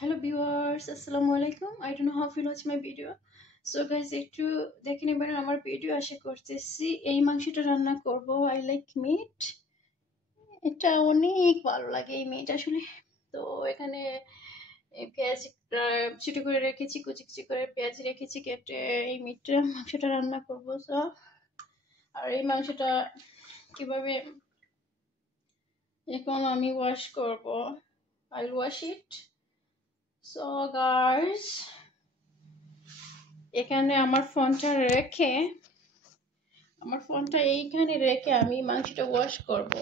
Hello viewers, assalamu alaikum. I don't know how you watch my video. So guys, একটু দেখে নেবেন আমার ভিডিও আশা করতেছি। এই মাংসটা রান্না করব। I like meat. এটা অনেক ভালো লাগে এই মিট আসলে। তো এখানে পেঁয়াজ ছোটো করে রেখেছি, কুচি কুচি করে পেঁয়াজ রেখেছি কেটে এই মাংসটা রান্না করব। সো আর এই মাংসটা কিভাবে এখন আমি ওয়াশ করব। I'll wash it. So guys, এখানে আমার ফোনটা এইখানে রেখে আমি মাংসটা ওয়াশ করব।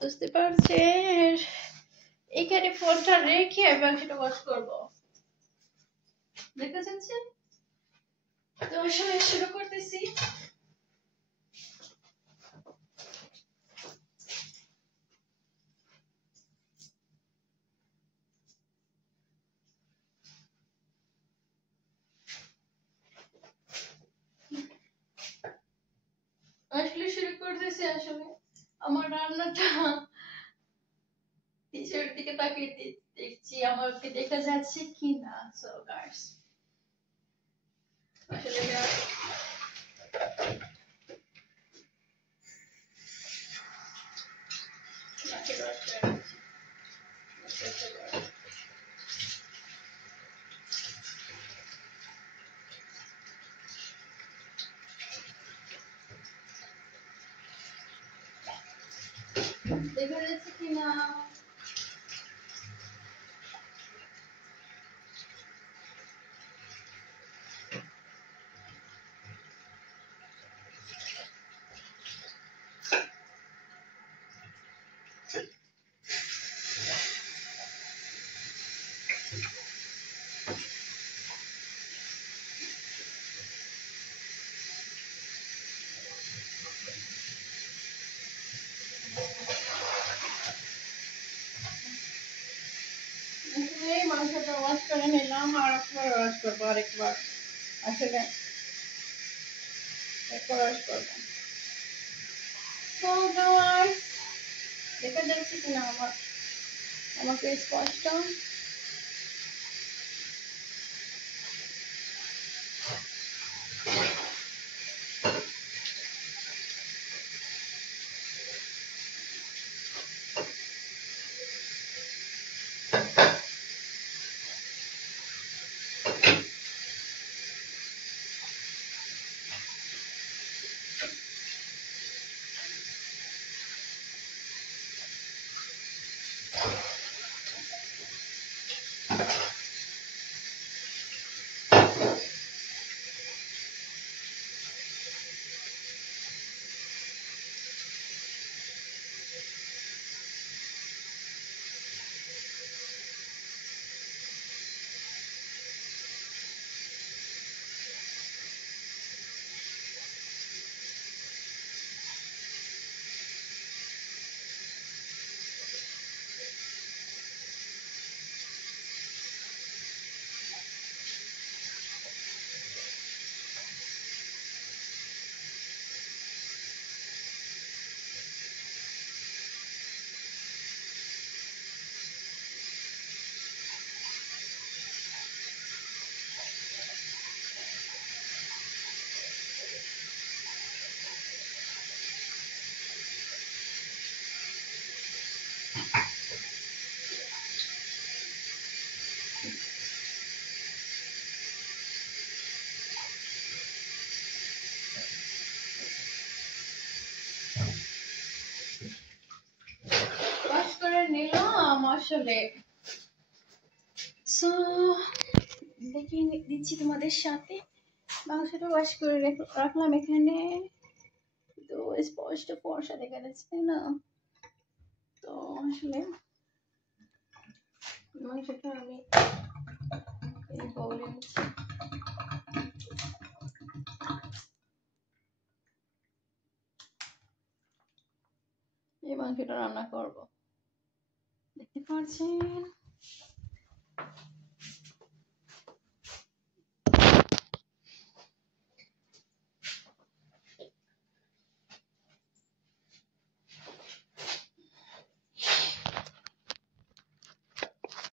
বুঝতে পারছেন? এখানে ফোনটা রেখে আমি মাংসটা ওয়াশ করব। দেখতে যাচ্ছেন? তো আসলে শুরু করতেছি। আসলে আমার রান্নাটা পিছের দিকে তাকিয়ে দেখছি আমাকে দেখা যাচ্ছে কি না। সো গাইস, আসলে দেখা যাচ্ছে কি না। মাংসটা ওয়াশ করে নিলাম আর একবার ওয়াশ করবো আরেকবার। আসলে একবার ওয়াশ করবো। তো গাইস, দেখা যাচ্ছে কিনা আমাকে স্পষ্ট। ওয়াশ করে নিলাম আসলে। সো দেখিয়ে দিচ্ছি তোমাদের সাথে। মাংসটা ওয়াশ করে রাখলাম এখানে। তো স্পষ্ট ফর্সা দেখা যাচ্ছে, তাই না? তো আসলে মাংসটা আমি এই বাউলে নিচ্ছি। এই মাংসটা রান্না করব, দেখতে পাচ্ছেন।